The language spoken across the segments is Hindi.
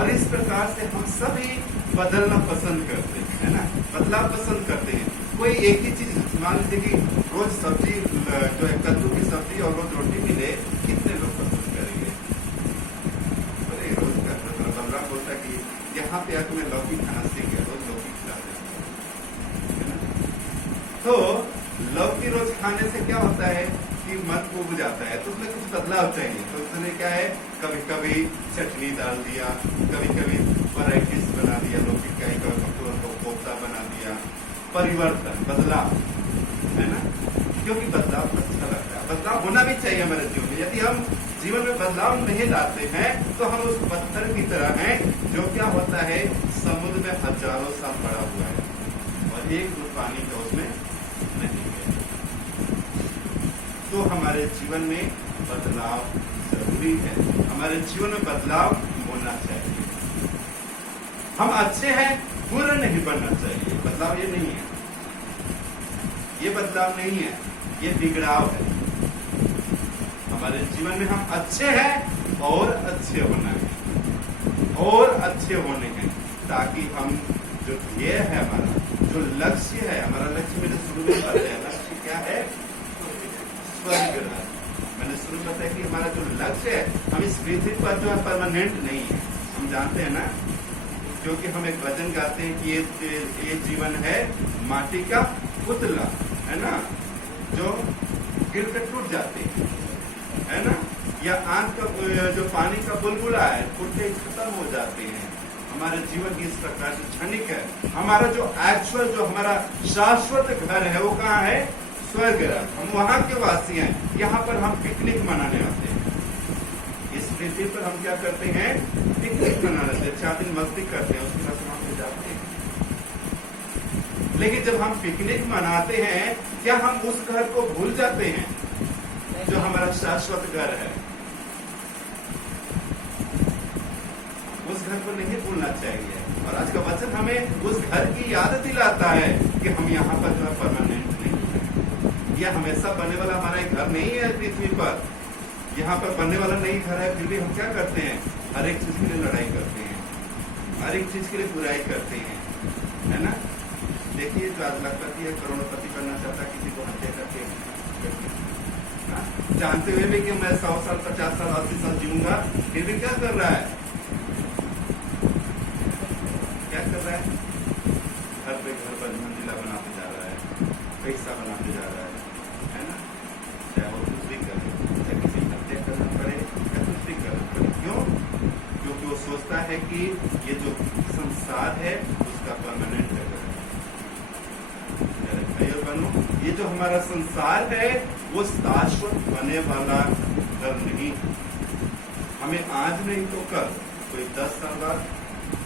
और इस प्रकार से हम सभी बदलना पसंद करते हैं, है ना, बदलाव पसंद करते हैं। कोई एक ही चीज मान लीजिए कि रोज सब्जी जो है कद्दू की सब्जी और रोज रोटी मिले, कितने लोग पसंद करेंगे? अरे रोज का बलराम बोलता कि यहाँ पे आकर मैं लौकी खाना सीख गया, रोज लौकी खिला देता, तो लौकी रोज खाने से क्या होता है कि मन उब जाता है, तो उसमें कुछ बदलाव चाहिए। तो उसने क्या है, कभी कभी चटनी डाल दिया, कभी कभी वैरायटीज बना दिया, लौकी का कोफ्ता बना दिया, परिवर्तन, बदलाव, है ना, क्योंकि बदलाव अच्छा लगता है। बदलाव होना भी चाहिए हमारे जीवन में। यदि हम जीवन में बदलाव नहीं लाते हैं तो हम उस पत्थर की तरह हैं जो क्या होता है, समुद्र में हजारों साल पड़ा हुआ है और एक बूंद पानी का उसमें नहीं है। तो हमारे जीवन में बदलाव जरूरी है, हमारे जीवन में बदलाव होना चाहिए। हम अच्छे हैं, बुरा नहीं बनना चाहिए। बदलाव ये नहीं है, ये बदलाव नहीं है, ये बिगड़ाव है। हमारे जीवन में हम अच्छे हैं और अच्छे होना है और अच्छे होने हैं, ताकि हम जो ध्येय है, हमारा जो लक्ष्य है, हमारा लक्ष्य मैंने शुरू में बताया, लक्ष्य क्या है, स्वर्ग राज्य। मैंने शुरू में बताया कि हमारा जो लक्ष्य है, हम इस पृथ्वी पर जो है परमानेंट नहीं है। हम जानते हैं ना, क्योंकि हम एक वचन गाते हैं कि ये जीवन है माटी का पुतला, है ना, जो गिर के टूट जाते हैं, है ना, या आंख का जो पानी का बुलबुला है, टूटते ही खत्म हो जाते हैं। हमारे जीवन की इस प्रकार से क्षणिक है। हमारा जो एक्चुअल, जो हमारा शाश्वत घर है, वो कहाँ है, स्वर्ग है। हम वहां के वासी हैं। यहाँ पर हम पिकनिक मनाने आते हैं। इस पृथ्वी पर हम क्या करते हैं, पिकनिक मनाने आते हैं, 4 दिन मस्ती करते हैं, उसके बाद वहां पे जाते हैं। लेकिन जब हम पिकनिक मनाते हैं, क्या हम उस घर को भूल जाते हैं जो हमारा शाश्वत घर है? उस घर को नहीं भूलना चाहिए। और आज का वचन हमें उस घर की याद दिलाता है कि हम यहाँ पर जो है परमानेंट नहीं है। यह हमेशा बनने वाला हमारा एक घर नहीं है पृथ्वी पर। यहाँ पर बनने वाला नहीं घर है, फिर भी हम क्या करते हैं, हर एक चीज के लिए लड़ाई करते हैं, हर एक चीज के लिए बुराई करते हैं, है ना। देखिए, जो आज लखपति है, करोड़पति बनना चाहता, किसी को हत्या करके, जानते हुए भी कि मैं 100 साल, 50 साल, 80 साल जीऊंगा, फिर भी क्या कर रहा है, क्या कर रहा है, घर पे घर पर मंजिला बनाते जा रहा है, पैसा बनाते जा रहा है ना, चाहे वो कुछ भी करे, चाहे किसी की हत्या करना पड़े या कुछ भी करना पड़े। क्यों? क्योंकि वो सोचता है कि ये जो संसार है उसका परमानेंट है। बनो, ये जो हमारा संसार है वो शाश्वत बने वाला घर नहीं। हमें आज नहीं तो कल, कोई 10 साल बाद,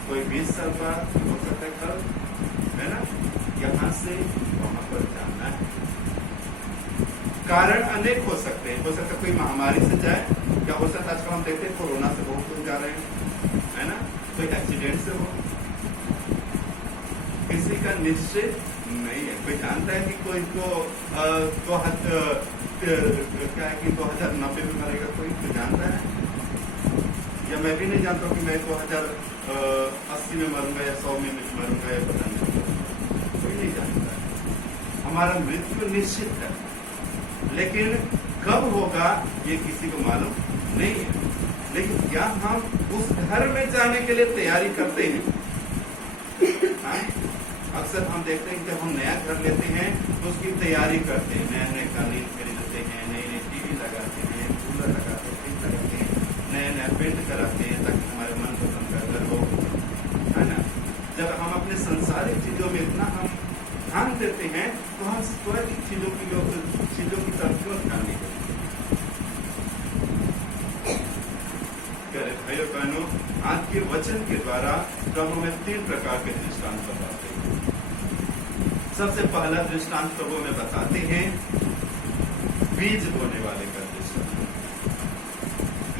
कोई 20 साल बाद, हो सकता है कल, है ना, यहाँ से वहां पर जाना है। कारण अनेक हो सकते हैं। हो सकता है कोई महामारी से जाए, क्या हो सकता है आजकल हम देखते हैं कोरोना से बहुत लोग जा रहे हैं, है ना, कोई एक्सीडेंट से हो, किसी का निश्चित नहीं है। कोई जानता है कि कोई को क्या है कि 2090 में मरेगा, कोई जानता है? या मैं भी नहीं जानता हूँ कि मैं 2080 में मरूंगा या 100 में मरूंगा, या पता नहीं, कोई नहीं जानता है। हमारा मृत्यु निश्चित है, लेकिन कब होगा ये किसी को मालूम नहीं है। लेकिन क्या हम उस घर में जाने के लिए तैयारी करते हैं? अक्सर हम देखते हैं कि जब हम नया घर लेते हैं तो उसकी तैयारी करते हैं, नए नए कालीन खरीदते हैं, नए नए टीवी लगाते हैं, कूलर लगाते हैं, फ्रिज लगाते हैं, नया नया पेंट कराते हैं ताकि हमारे मनपसंद का घर हो, है ना। जब हम अपने सांसारिक चीजों में इतना हम ध्यान देते हैं तो हम स्वर्ग की चीजों की तरफ क्यों ध्यान नहीं देते? भाइयों बहनों, आज के वचन के द्वारा प्रभु में 3 प्रकार के दृष्टांत बताते हैं। सबसे पहला दृष्टांत प्रभु में बताते हैं बीज बोने वाले का दृष्टांत।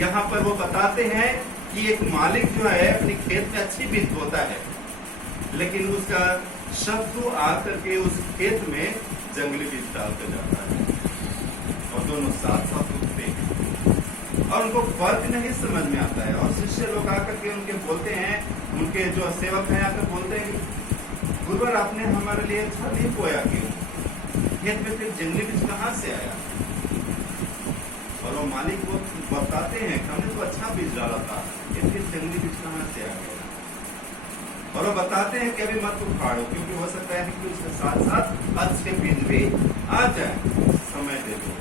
यहाँ पर वो बताते हैं कि एक मालिक जो है अपनी खेत में अच्छी बीज बोता है, लेकिन उसका शत्रु आकर के उस खेत में जंगली बीज डालकर जाता है और दोनों साथ साथ उगते हैं। और उनको फर्क नहीं समझ में आता है। और शिष्य लोग आकर के उनके बोलते हैं, उनके जो सेवक हैं आकर बोलते हैं कि गुरुवर आपने हमारे लिए अच्छा नहीं बोया क्यों? खेत में फिर जंगली बीज कहाँ से आया? और वो मालिक को बताते हैं हमने तो अच्छा बीज डाला था, ये फिर जंगली बीज कहाँ से आ गया? और वो बताते हैं कि अभी मत उखाड़ो, क्योंकि हो सकता है कि उसके साथ साथ अच्छे बीज भी आ जाए। समय दे दो,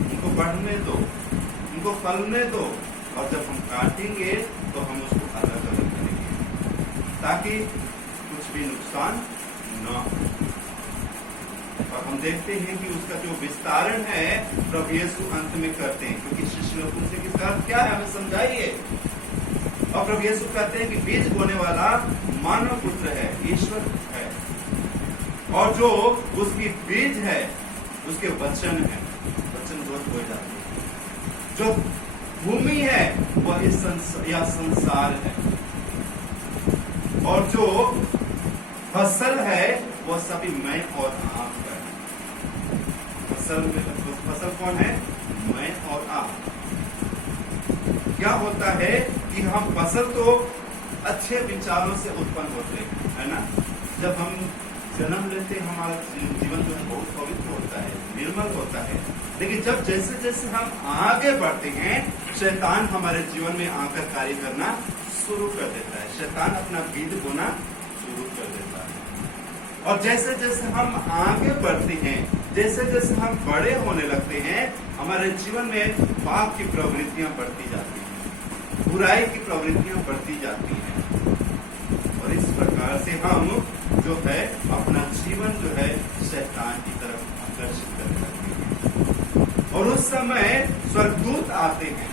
उनको बढ़ने दो, उनको फलने दो, और जब हम काटेंगे तो हम उसको अलग अलग करेंगे ताकि कुछ भी नुकसान न हो। और हम देखते हैं कि उसका जो विस्तारण है प्रभु यीशु अंत में करते हैं, क्योंकि शिष्य लोग पूछते कि इसका अर्थ क्या है, हमें समझाइए। और प्रभु यीशु कहते हैं कि बीज बोने वाला मानव पुत्र है, ईश्वर है, और जो उसकी बीज है उसके वचन है, वचन रोज हो जाते हैं। जो भूमि है वह इस संसार है, और जो फसल है वह सभी मैं और आप है। फसल कौन है? मैं और आप। क्या होता है कि हम फसल तो अच्छे विचारों से उत्पन्न होते हैं, है ना? जब हम जन्म लेते हैं हमारा जीवन जो है बहुत पवित्र होता है, निर्मल होता है। लेकिन जब जैसे जैसे हम आगे बढ़ते हैं शैतान हमारे जीवन में आकर कार्य करना शुरू कर देता है, शैतान अपना बीज बोना शुरू कर देता है। और जैसे जैसे हम आगे बढ़ते हैं, जैसे जैसे हम बड़े होने लगते हैं, हमारे जीवन में पाप की प्रवृत्तियां बढ़ती जाती हैं, बुराई की प्रवृत्तियां बढ़ती जाती हैं, और इस प्रकार से हम जो है अपना जीवन जो है शैतान की तरफ आकर्षित करने लगते हैं। और उस समय स्वर्गदूत आते हैं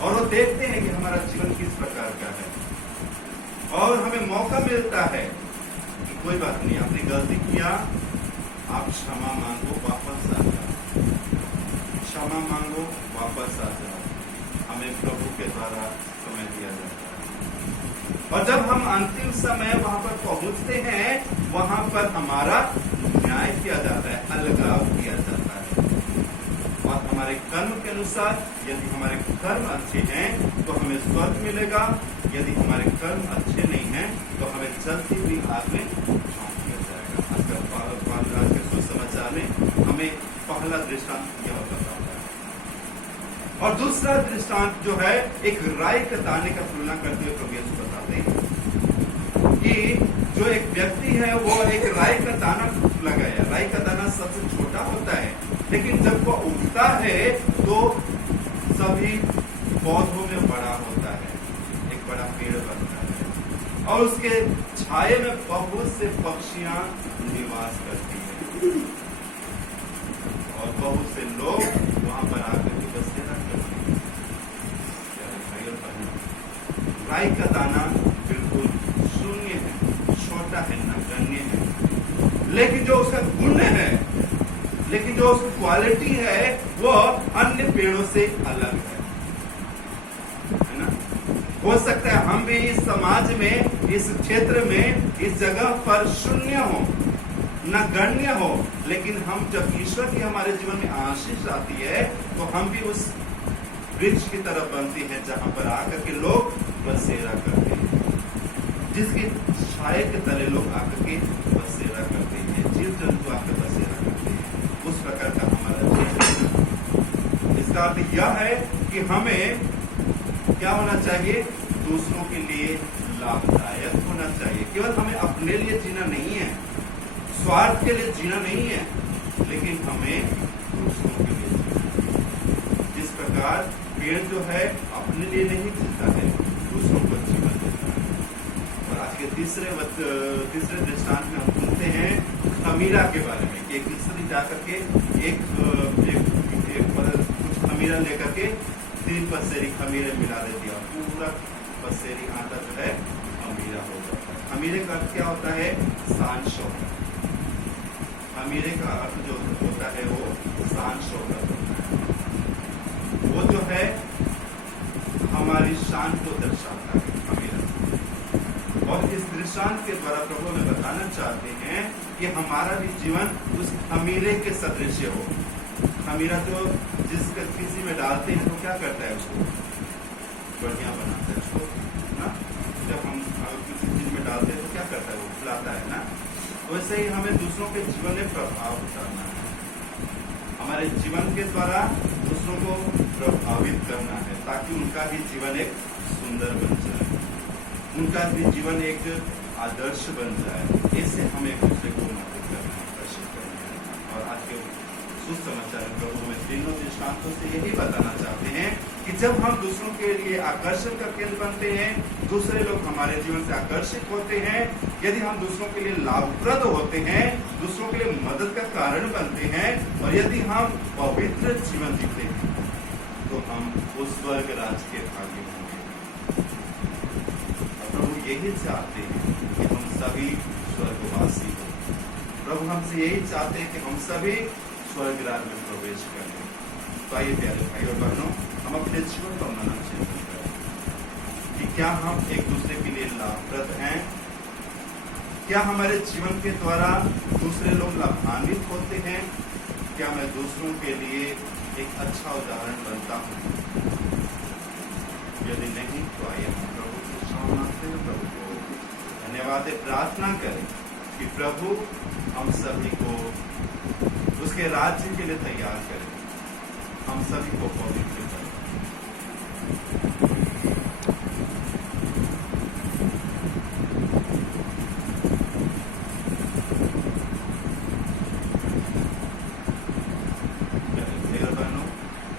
और वो देखते हैं कि हमारा जीवन किस प्रकार का है, और हमें मौका मिलता है कि कोई बात नहीं, आपने गलती किया, आप क्षमा मांगो, वापस आ जाओ, क्षमा मांगो, वापस आ जाओ। हमें प्रभु के द्वारा समय दिया जाता है। और जब हम अंतिम समय वहां पर पहुंचते हैं, वहां पर हमारा न्याय किया जाता है, अलगाव किया जाता है, और हमारे कर्म के अनुसार यदि हमारे कर्म अच्छे हैं तो हमें स्वर्ग मिलेगा, यदि हमारे कर्म अच्छे नहीं हैं तो हमें जल्दी हुई आग में झोंक दिया जाएगा। आज के सुसमाचार में हमें पहला दृष्टांत यह बताता है। और दूसरा दृष्टांत जो है एक राई के दाने का तुलना करते हुए प्रभु यीशु बताते हैं कि जो एक व्यक्ति है वो एक राई का दाना लगाया। राई का दाना सबसे छोटा होता है, लेकिन जब वो उगता है तो सभी पौधों में बड़ा होता है, एक बड़ा पेड़ बनता है, और उसके छाये में बहुत से पक्षियां निवास करती है, और बहुत से लोग वहां पर आकर के बसेरा करते हैं। राई का दाना बिल्कुल शून्य है, छोटा है, नगण्य है, लेकिन जो उसका गुण है, लेकिन जो उसकी क्वालिटी है वो अन्य पेड़ों से अलग है ना? हो सकता है हम भी इस समाज में, इस क्षेत्र में, इस जगह पर शून्य हो, नगण्य हो, लेकिन हम जब ईश्वर की हमारे जीवन में आशीष आती है तो हम भी उस वृक्ष की तरफ बनती है जहां पर आकर के लोग बसेरा करते हैं, जिसके छाये के तले लोग आकर के बसेरा करते हैं, जीव जंतु आकर बसेरा करते हैं। उस प्रकार का हमारा जीवन। इसका अर्थ यह है कि हमें क्या होना चाहिए? दूसरों के लिए लाभदायक होना चाहिए। केवल हमें अपने लिए जीना नहीं है, स्वार्थ के लिए जीना नहीं है, लेकिन हमें दूसरों के लिए जीना। जिस प्रकार पेड़ जो है अपने लिए नहीं जीता है, दूसरों को जीवन देता है। और आज के तीसरे दृष्टांत में हम सुनते हैं खमीरा के बारे में कि एक स्त्री जाकर के एक कुछ खमीरा लेकर के 3 पसेरी खमीरे मिला देती है, पूरा पसेरी आटा जो है खमीरा हो जाता है। खमीरे का अर्थ क्या होता है? शान शौकत। खमीरे का अर्थ जो होता है वो शान शौकत होता है, वो जो है हमारी शान को दर्शाता है खमीरा। और इस दृष्टांत के द्वारा प्रभु हमें बताना चाहते हैं कि हमारा भी जीवन उस खमीरे के सदृश हो। खमीरा जो किसी में डालते हैं तो क्या करता है, उसको बढ़िया बनाता है उसको ना। जब हम किसी चीज में डालते हैं तो क्या करता है, वो फुलाता है ना। वैसे ही हमें दूसरों के जीवन में प्रभाव डालना है, हमारे जीवन के द्वारा दूसरों को प्रभावित करना है, ताकि उनका भी जीवन एक सुंदर बन जाए, उनका भी जीवन एक आदर्श बन जाए। इससे हम एक दूसरे को मदद करना है, आकर्षित करना है। और आज के सुसमाचार प्रभु में तीनों दृष्टांतों से यही बताना चाहते हैं कि जब हम दूसरों के लिए आकर्षण का केंद्र बनते हैं, दूसरे लोग हमारे जीवन से आकर्षित होते हैं। यदि हम दूसरों के लिए लाभप्रद होते हैं, दूसरों के लिए मदद का कारण बनते हैं, और यदि हम पवित्र जीवन जीते हैं, तो हम उस स्वर्ग राज के भागी होंगे। प्रभु यही चाहते हैं कि हम सभी स्वर्गवासी हो। प्रभु हमसे यही चाहते हैं कि हम सभी स्वर्ग राज में प्रवेश करें। तो आइए प्यारे भाई और बहनों, हम अपने जीवन का मनन चिंतन करें कि क्या हम एक दूसरे के लिए लाभप्रद हैं, क्या हमारे जीवन के द्वारा दूसरे लोग लाभान्वित होते हैं, क्या मैं दूसरों के लिए एक अच्छा उदाहरण बनता हूँ। यदि नहीं तो आइए हम प्रभु को क्षमा मांगते हैं, प्रभु को धन्यवाद दे, प्रार्थना करें कि प्रभु हम सभी को उसके राज्य के लिए तैयार करें, हम सभी को पवित्र करें।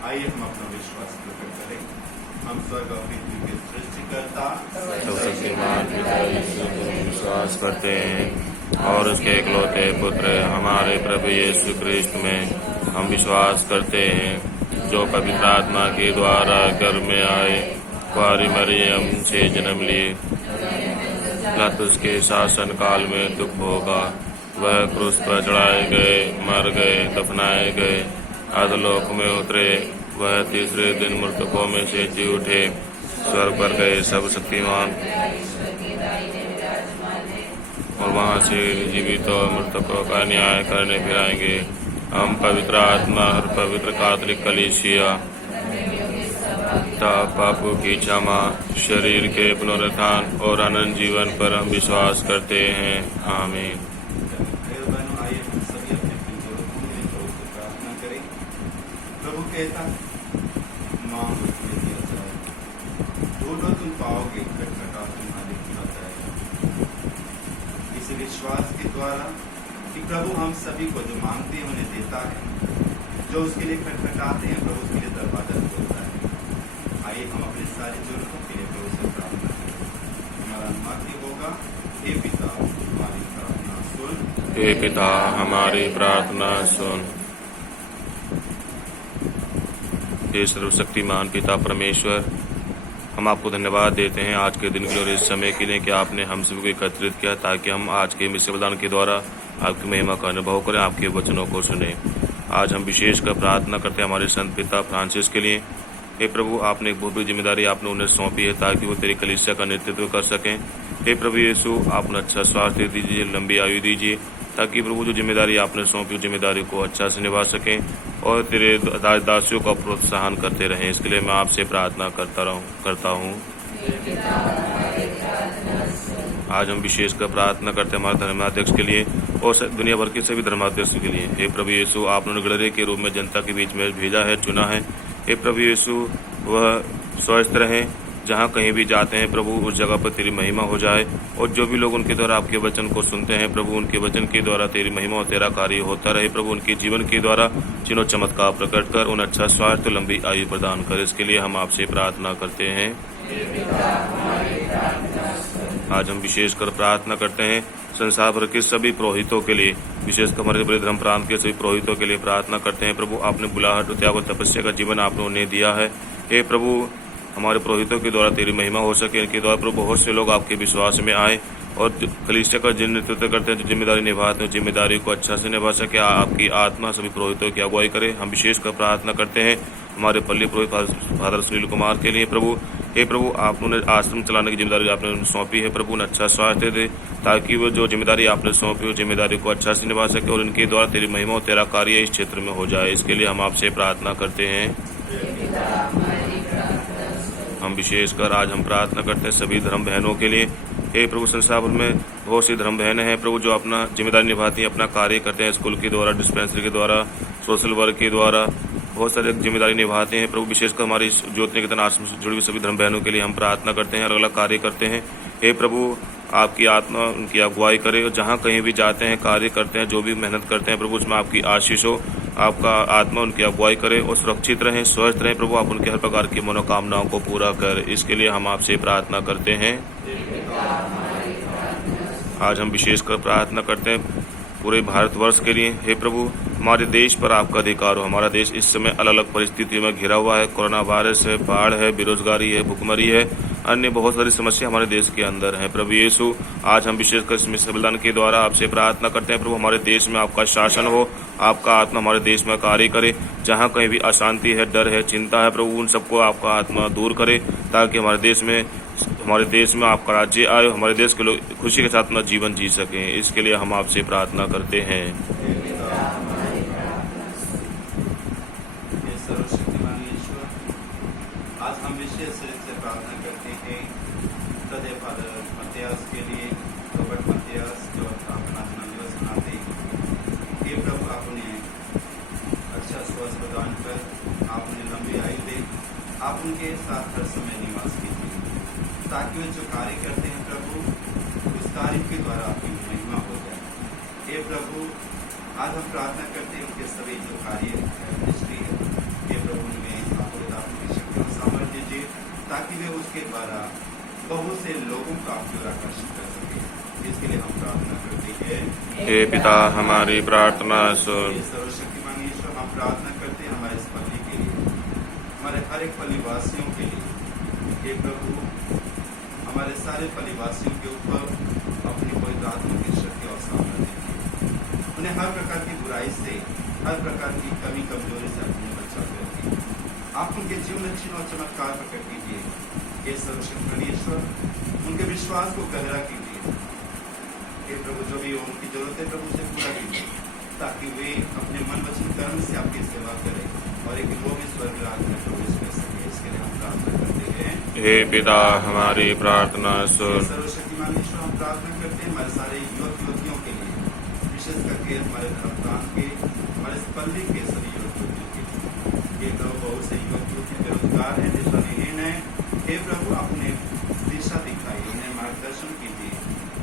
आइए हम अपना विश्वास प्रकट करें। हम स्वर्ग और पृथ्वी के सृष्टिकर्ता विश्वास करते हैं और उसके इकलौते पुत्र हमारे प्रभु यीशु ख्रिस्त में हम विश्वास करते हैं, जो पवित्र आत्मा के द्वारा गर्भ में आए, कुंवारी मरियम से जन्म लिए, पिलातुस के शासन काल में दुख भोगा, वह क्रूस पर चढ़ाए गए, मर गए, दफनाए गए, अधोलोक में उतरे, वह तीसरे दिन मृतकों में से जी उठे, स्वर्ग पर गए, सब शक्तिमान और वहां से जीवित और मृतकों का न्याय करने फिर आएंगे। हम पवित्र आत्मा और पवित्र कैथोलिक कलीसिया, पापों की क्षमा, शरीर के पुनरुत्थान और अनंत जीवन पर हम विश्वास करते हैं। आमीन। प्रभु कहता मांगो तुम्हें दिया जाए, ढूंढो तुम पाओगे, खटखटाओ तुम्हारे खुला जाएगा। इस विश्वास के द्वारा कि प्रभु हम सभी को जो मांगते हैं उन्हें देता है, जो उसके लिए खटखटाते हैं प्रभु उसके लिए दरवाजा खोलता है। आइए हम अपनी सारी जरूरतों के लिए प्रभु से प्रार्थना करें। हमारा वाक्य होगा, हे पिता हमारी प्रार्थना सुन, हे पिता हमारी प्रार्थना सुन। हे सर्वशक्तिमान पिता परमेश्वर, हम आपको धन्यवाद देते हैं आज के दिन के लिए और इस समय के लिए कि आपने हम सभी को एकत्रित किया, ताकि हम आज के मिश्र बलिदान के द्वारा आपकी महिमा का अनुभव करें, आपके वचनों को सुने। आज हम विशेषकर प्रार्थना करते हैं हमारे संत पिता फ्रांसिस के लिए। हे प्रभु, आपने एक बहुत बड़ी जिम्मेदारी आपने उन्हें सौंपी है, ताकि वो तेरी कलीसिया का नेतृत्व कर सकें। हे प्रभु यीशु, आप उन्हें अच्छा स्वास्थ्य दीजिए, लंबी आयु दीजिए, ताकि प्रभु जो जिम्मेदारी आपने सौंपी उस जिम्मेदारी को अच्छा से निभा सकें और तेरे दासियों का प्रोत्साहन करते रहें। इसके लिए मैं आपसे प्रार्थना करता हूँ। आज हम विशेषकर प्रार्थना करते हैं हमारे धर्माध्यक्ष के लिए और दुनिया भर के सभी धर्माध्यक्ष के लिए। हे प्रभु यीशु, आपने गडरे के रूप में जनता के बीच में भेजा है, चुना है। हे प्रभु यीशु, वह स्वस्थ रहे, जहाँ कहीं भी जाते हैं प्रभु उस जगह पर तेरी महिमा हो जाए, और जो भी लोग उनके द्वारा आपके वचन को सुनते हैं प्रभु, उनके वचन के द्वारा तेरी महिमा और तेरा कार्य होता रहे। प्रभु, उनके जीवन के द्वारा चिन्ह चमत्कार प्रकट कर उन्हें अच्छा स्वास्थ्य लंबी आयु प्रदान कर। इसके लिए हम आपसे प्रार्थना करते हैं। आज हम विशेषकर प्रार्थना करते हैं संसार भर के सभी पुरोहितों के लिए, विशेषकर हमारे बड़े धर्म प्रांत के सभी पुरोहितों के लिए प्रार्थना करते हैं। प्रभु, आपने बुलाहट, त्याग और तपस्या का जीवन आपने उन्हें दिया है। हे प्रभु, हमारे पुरोहितों के द्वारा तेरी महिमा हो सके, इनके द्वारा प्रभु बहुत से लोग आपके विश्वास में आए और कलीसिया का जिन नेतृत्व करते हैं, जो जिम्मेदारी निभाते हैं, जिम्मेदारी को अच्छा से निभा सके। आपकी आत्मा सभी पुरोहितों की अगुवाई करे। हम विशेषकर प्रार्थना करते हैं हमारे पल्ली पुरोहित फादर सुनील कुमार के लिए। प्रभु, हे प्रभु, आपने आश्रम चलाने की जिम्मेदारी आपने उन्हें सौंपी है प्रभु, उन्हें अच्छा स्वास्थ्य दे ताकि वो जो जिम्मेदारी आपने सौंपी हो जिम्मेदारी को अच्छा से निभा सके और इनके द्वारा तेरी महिमा और तेरा कार्य इस क्षेत्र में हो जाए। इसके लिए हम आपसे प्रार्थना करते हैं। हम विशेषकर आज हम प्रार्थना करते हैं सभी धर्म बहनों के लिए। हे प्रभु, संसार भर में बहुत सी धर्म बहनें हैं प्रभु जो अपना जिम्मेदारी निभाती हैं, अपना कार्य करते हैं, स्कूल के द्वारा, डिस्पेंसरी के द्वारा, सोशल वर्क के द्वारा बहुत सारे जिम्मेदारी निभाते हैं प्रभु। विशेषकर हमारी ज्योति निकेतन आश्रम से जुड़ी हुई सभी धर्म बहनों के लिए हम प्रार्थना करते हैं, अलग अलग कार्य करते हैं। हे प्रभु, आपकी आत्मा उनकी अगुवाई करे और जहाँ कहीं भी जाते हैं, कार्य करते हैं, जो भी मेहनत करते हैं प्रभु, उसमें आपकी आशीष हो, आपका आत्मा उनकी अगुवाई करे और सुरक्षित रहें, स्वस्थ रहें प्रभु। आप उनके हर प्रकार की मनोकामनाओं को पूरा कर, इसके लिए हम आपसे प्रार्थना करते हैं। आज हम विशेषकर प्रार्थना करते हैं पूरे भारतवर्ष के लिए। हे प्रभु, हमारे देश पर आपका अधिकार हो। हमारा देश इस समय अलग अलग परिस्थितियों में घिरा हुआ है। कोरोना वायरस है, बाढ़ है, बेरोजगारी है, भुखमरी है, अन्य बहुत सारी समस्या हमारे देश के अंदर है। प्रभु यीशु, आज हम विशेषकर इस मिशन बलिदान के द्वारा आपसे प्रार्थना करते हैं प्रभु, हमारे देश में आपका शासन हो, आपका आत्मा हमारे देश में कार्य करे। जहाँ कहीं भी अशांति है, डर है, चिंता है प्रभु, उन सबको आपका आत्मा दूर करे ताकि हमारे देश में आपका राज्य आए, हमारे देश के लोग खुशी के साथ अपना जीवन जी सकें। इसके लिए हम आपसे प्रार्थना करते हैं। सर्वशक्तिमान ईश्वर, आज हम विशेष रूप से प्रार्थना करते हैं सदैव फादर मत्तियास के लिए, रॉबर्ट मत्तियास जो अपना जन्मदिवस मनाते हैं। हे प्रभु, आप उन्हें अच्छा स्वास्थ्य प्रदान कर, आप उन्हें लंबी आयु दे, आप उनके साथ हर समय निवास कीजिए ताकि वे जो कार्य करते हैं प्रभु, उस कार्य के द्वारा आपकी महिमा हो जाए। हे प्रभु, आज हम प्रार्थना करते हैं उनके सभी जो कार्य मिनिस्ट्री है, हे प्रभु उनमें आपको की शक्ति और सामर्थ्य दीजिए ताकि वे उसके द्वारा बहुत से लोगों का आपकी ओर आकर्षित कर सके। इसके लिए हम प्रार्थना करते हैं। हे पिता, हमारी प्रार्थना सुन। सर्वशक्तिमान ईश्वर, हम प्रार्थना करते हैं हमारे इस पल्ली के लिए, हमारे हर एक पल्लीवासियों के लिए। हे प्रभु, हमारे सारे पल्लीवासियों के ऊपर अपनी पवित्र आत्मा की शक्ति और सामर्थ्य दीजिए। उन्हें हर प्रकार की बुराई से, हर प्रकार की कमी कमजोरी से अपने बचा करके आप उनके जीवन में चिन्ह और चमत्कार प्रकट कीजिए। ये सर्वशक्तिमान ईश्वर, उनके विश्वास को गहरा कीजिए। हे प्रभु, जो भी उनकी जरूरत है प्रभु से पूरा कीजिए ताकि वे अपने मन वचन कर्म से आपकी सेवा करें और एक वो भी स्वर्ग राज्य में प्रवेश कर सके। इसके लिए हम प्रार्थना करते हैं। हे पिता, हमारी प्रार्थना सुन। सर्वशक्तिमान ईश्वर, हम प्रार्थना करते हैं हमारे सारे युवक युवतियों के लिए, विशेष करके हमारे धर्मदान के, हमारे पल्ली के सभी युवक युवतियों के लिए। हे प्रभु, बहुत से युवक युवतियाँ बेरोजगार हैं, दिशाहीन हैं। हे प्रभु, आप उन्हें दिशा दिखाइए, उन्हें मार्गदर्शन कीजिए,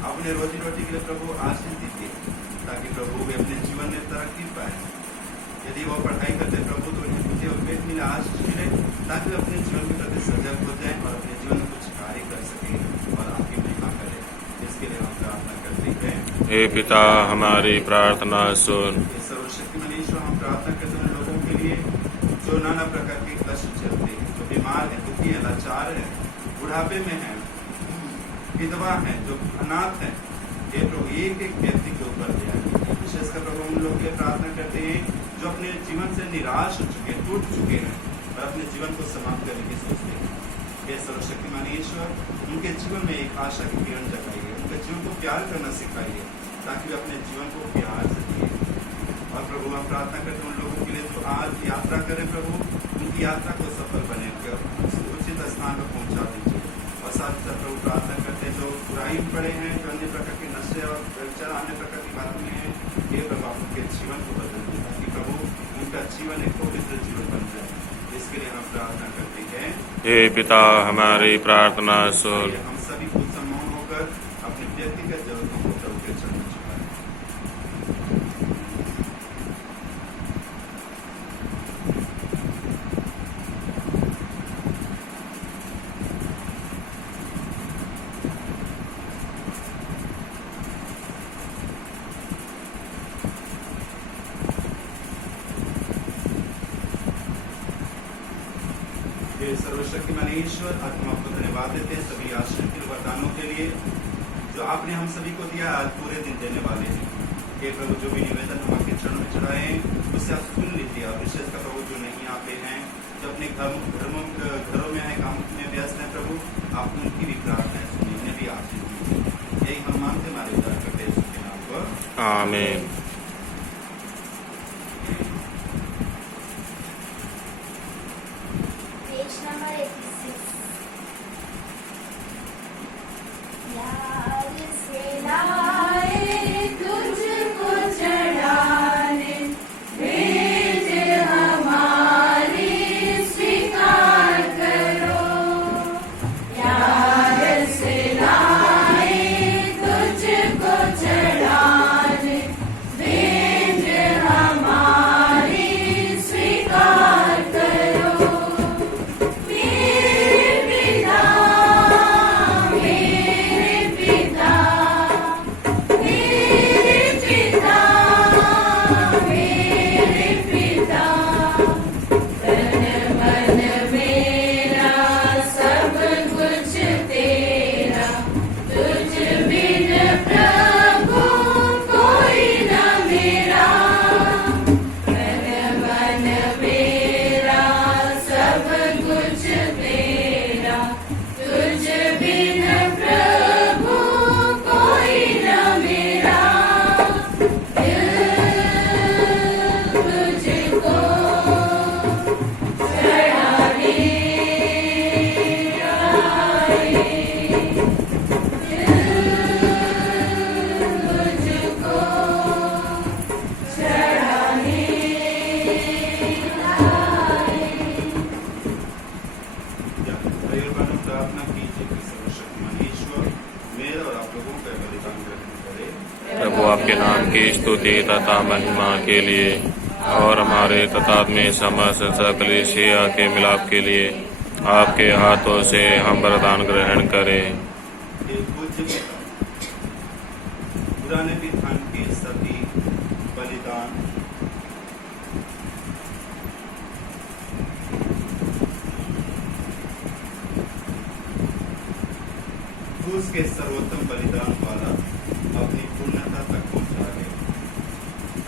आप उन्हें रोजी रोटी के लिए प्रभु आशीष दीजिए ताकि प्रभु वे अपने जीवन में तरक्की पाए। यदि वो पढ़ाई करते प्रभु तो उन्हें बुद्धि और विवेक मिले, आशीष मिले ताकि वे अपने जीवन के प्रति सजग हो जाए और अपने जीवन में कुछ कार्य कर सके और आपकी महिमा करे। इसके लिए हम प्रार्थना करते हैं। हे पिता, हमारी प्रार्थना सुन। सर्वशक्तिमान ईश्वर, हम प्रार्थना करते हैं लोगों के लिए जो नाना प्रकार के कष्ट चलते हैं, जो बीमार है, दुखी है, लाचार है, बुढ़ापे में है, विधवा है, जो अनाथ है। ये प्रभु एक एक व्यक्ति के ऊपर दया कीजिए। विशेषकर प्रभु उन लोगों के लिए प्रार्थना करते हैं जो अपने जीवन से निराश हो चुके हैं, टूट चुके हैं और अपने जीवन को समाप्त करने की सोचते हैं। हे सर्वशक्तिमान ईश्वर, उनके जीवन में एक आशा की किरण जगाइए, उनके जीवन को प्यार करना सिखाइए ताकि वे अपने जीवन को प्यार से जिए। और प्रभु, हम प्रार्थना करते हैं उन लोगों के लिए जो आज यात्रा करें प्रभु, उनकी यात्रा को सफल बने कर उचित स्थान पर पहुंचा दीजिए। और साथ ही साथ प्रभु प्रार्थना करते हैं जो बुराई में पड़े हैं, जो अन्य प्रकार के नशे और व्यभिचार अन्य प्रकार की बातों में है, ये प्रभु आप उनके जीवन को बदल दीजिए ताकि प्रभु उनका जीवन एक पवित्र जीवन बन जाए। इसके लिए हम प्रार्थना करते हैं। हे पिता, हमारी प्रार्थना सुन। हम सभी खुद सम्मान होकर अपने व्यक्तिगत जरूरतों को प्रभु के चरणों में झुकाएं। सर्वशक्तिमान ईश्वर, आत्मा आपको धन्यवाद देते हैं सभी आश्रम के वरदानों के लिए जो आपने हम सभी को दिया, आज पूरे दिन देने वाले हैं। हे प्रभु, जो भी निवेदन हम आपके चरणों में चढ़ाए हैं उससे आप सुन लीजिए। और विशेषकर प्रभु जो नहीं आते हैं, जो अपने घरों में है, काम में व्यस्त हैं प्रभु, आमीन। Page number 86। यार से लाए तुझको चढ़ाने, भेज हमारी स्वीकार करो। यार से लाए तुझको चढ़ाने, भेज हमारी स्वीकार करो। मेरे पिता, मेरे पिता, मेरे पिता, मेरे पिता, तन मन मेरा सब कुछ तेरा, तुझ बिन प्रभु कोई न मेरा। तन मन मेरा सब कुछ तेरा, तुझ बिन प्रभु कोई न मेरा। दिल तुझको चढ़ाने आए, दिल तुझको चढ़ाने आए। प्रेरणा प्रार्थना कीजिए कि सर्वशक्तिमान ईश्वर मेरा और आप लोगों का बलिदान ग्रहण करे। प्रभु आपके नाम की स्तुति तथा महिमा के लिए और हमारे तथा में समस्त कलीसिया के मिलाप के लिए आपके हाथों से हम वरदान ग्रहण करें। हे पूज्य पिता, पुराने विधान के सभी बलिदान क्रूस के सर्वोत्तम बलिदान द्वारा अपनी पूर्णता तक पहुंचा गए।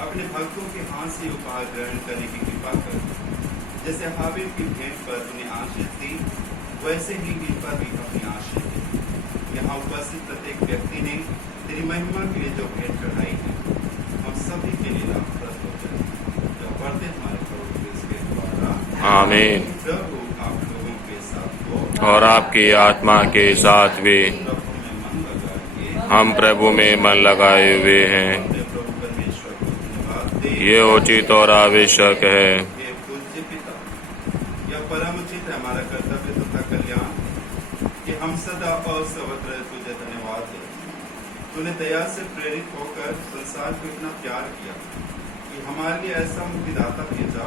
अपने भक्तों के हाथ से उपहार ग्रहण करने की कृपा कर। जैसे हाबिल की भेंट पर उन्हें आशीष दी, वैसे ही इन पर भी अपनी आशीष दी। यहाँ उपस्थित प्रत्येक व्यक्ति ने तेरी महिमा के लिए जो भेंट चढ़ाई है, हम सभी के लिए लाभप्रद हो जाए। जो बढ़ते हमारे प्रभु के द्वारा। आमीन। प्रभु आप लोगों के साथ हो और आपकी आत्मा के साथ भी प्रभु में मन लगाइए। हम प्रभु में मन लगाए हुए हैं। अपने प्रभु परमेश्वर को धन्यवाद दे। ये उचित और आवश्यक है। हे पूज्य पिता, यह परम उचित है, हमारा कर्तव्य तथा कल्याण कि हम सदा और सर्वत्र तुझे धन्यवाद दें। तूने दया से प्रेरित होकर संसार को इतना प्यार किया कि हमारे लिए ऐसा मुक्तिदाता भेजा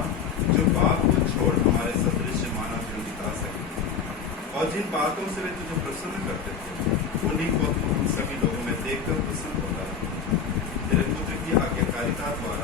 जो पाप को छोड़ हमारे सदृश मानव जीवन बिता सके। और जिन बातों से वे तुझे प्रसन्न करते थे, उन्हीं को तू हम सभी लोगों में देखकर प्रसन्न होता है। तेरे पुत्र की आज्ञाकारिता द्वारा